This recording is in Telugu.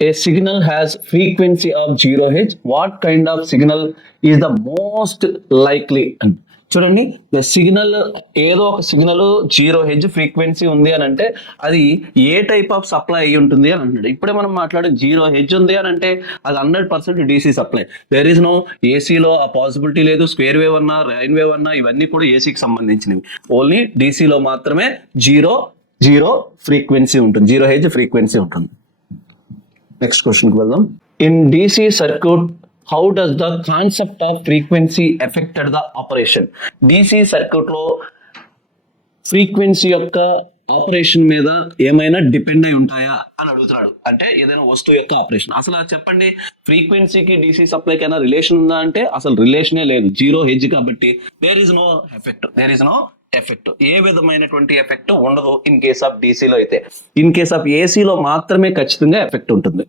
a signal has frequency of 0 Hz, what kind of signal is the most likely? చూడండి, ద సిగ్నల్ ఏదో ఒక సిగ్నల్ 0 Hz ఫ్రీక్వెన్సీ ఉంది అని అంటే అది ఏ టైప్ ఆఫ్ సప్లై అయి ఉంటుంది అని అంటాడు. ఇప్పుడే మనం మాట్లాడే 0 Hz ఉంది అని అంటే అది 100% DC supply. There is no ఏసీలో ఆ పాసిబిలిటీ లేదు. స్క్వేర్ వేవ్ అన్నా రైన్ వేవ్ అన్నా ఇవన్నీ కూడా ఏసీకి సంబంధించినవి. ఓన్లీ డీసీలో మాత్రమే జీరో ఫ్రీక్వెన్సీ ఉంటుంది, 0 Hz ఫ్రీక్వెన్సీ ఉంటుంది. నెక్స్ట్ క్వశ్చన్కి వెళ్దాం. In DC circuit how does the concept off frequency affected the operation? DC సర్క్యూట్లో ఫ్రీక్వెన్సీ యొక్క ఆపరేషన్ మీద ఏమైనా డిపెండ్ అయి ఉంటాయా అని అడుగుతున్నాడు. అంటే ఏదైనా వస్తువు యొక్క ఆపరేషన్. అసలు చెప్పండి, ఫ్రీక్వెన్సీకి DC సప్లైకి అయినా రిలేషన్ ఉందా అంటే అసలు రిలేషనే లేదు. 0 Hz కాబట్టి దేర్ ఇస్ నో ఎఫెక్ట్. ఏ విధమైనటువంటి ఎఫెక్ట్ ఉండదు ఇన్ కేస్ ఆఫ్ డీసీలో. అయితే ఇన్ కేస్ ఆఫ్ ఏసీలో మాత్రమే ఖచ్చితంగా ఎఫెక్ట్ ఉంటుంది.